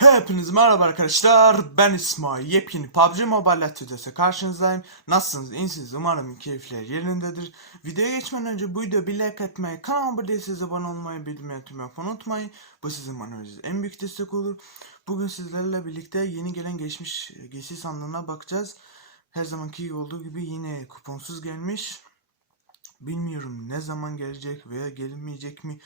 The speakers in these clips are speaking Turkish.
Hepinize merhaba arkadaşlar. Ben İsmail. Yepyeni PUBG Mobile Atölye'de karşınızdayım. Nasılsınız? İyisiniz? Umarım keyifler yerindedir. Videoya geçmeden önce bu videoyu bir like etmeyi, kanalıma abone değilseniz abone olmayı, bildirim açmayı unutmayın. Bu sizin bana en büyük destek olur. Bugün sizlerle birlikte yeni gelen geçmiş giysi sandığına bakacağız. Her zamanki olduğu gibi yine kuponsuz gelmiş. Bilmiyorum ne zaman gelecek veya gelmeyecek mi.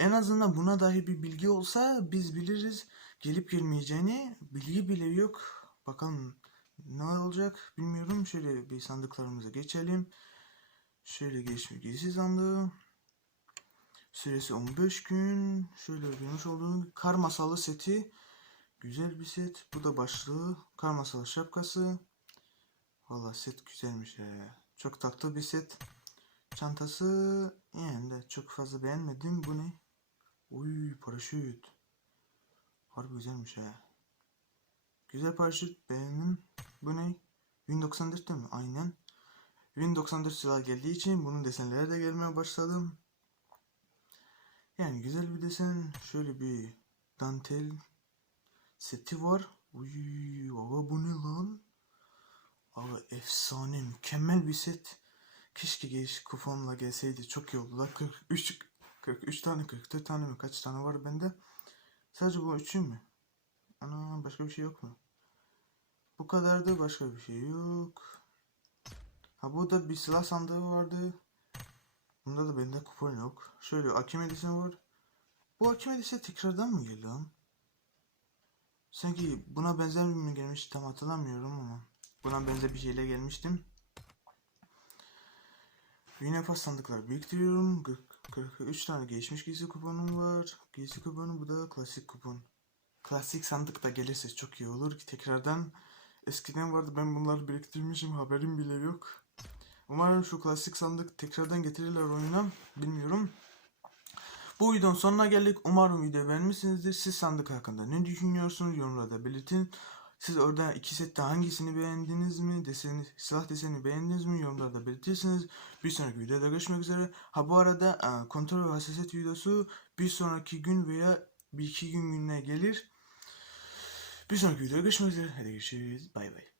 En azından buna dahi bir bilgi olsa biz biliriz. Gelip gelmeyeceğini bilgi bile yok. Bakalım ne olacak bilmiyorum. Şöyle bir sandıklarımıza geçelim. Şöyle geçmiş giysi sandığı. Süresi 15 gün. Şöyle görmüş olduğunuz kar masalı seti. Güzel bir set. Bu da başlığı. Kar masalı şapkası. Valla set güzelmiş ya. Çok tatlı bir set. Çantası yani de çok fazla beğenmedim. Bu ne? Uy paraşüt. Harbi güzelmiş ha. Güzel paraşüt beğendim. Bu ne? Win 94 değil mi? Aynen. Win 94 silah geldiği için bunun desenleri de gelmeye başladım. Yani güzel bir desen. Şöyle bir dantel seti var. Uy, baba bu ne lan? Abi efsane mükemmel bir set. Keşke geliş kuponla gelseydi çok iyi oldu. La 43 43 tane 44 tane mi kaç tane var bende? Sadece bu üçü mü? Ana başka bir şey yok mu? Bu kadar da başka bir şey yok. Ha burada bir silah sandığı vardı. Bunda da bende kupon yok. Şöyle Akimedis'in var. Bu Akimedis'e tekrardan mı geldi lan? Sanki buna benzer mi gelmiş tam hatırlamıyorum ama. Buna benzer bir şeyle gelmiştim. Yine pas sandıklar biriktiriyorum. 43 tane geçmiş giysi kuponum var. Giysi kuponu bu da klasik kupon. Klasik sandık da gelirse çok iyi olur ki tekrardan eskiden vardı ben bunları biriktirmişim haberim bile yok. Umarım şu klasik sandık tekrardan getirirler oyuna. Bilmiyorum. Bu videonun sonuna geldik. Umarım video beğenmişsinizdir. Siz sandık hakkında ne düşünüyorsunuz? Yorumlarda belirtin. Siz orada iki sette hangisini beğendiniz mi? Deseni, silah deseni beğendiniz mi? Yorumlarda belirtirsiniz. Bir sonraki videoda görüşmek üzere. Ha bu arada e, kontrol ve hassasiyet videosu bir sonraki gün veya bir iki gün gününe gelir. Bir sonraki videoda görüşmek üzere. Hadi görüşürüz. Bay bay.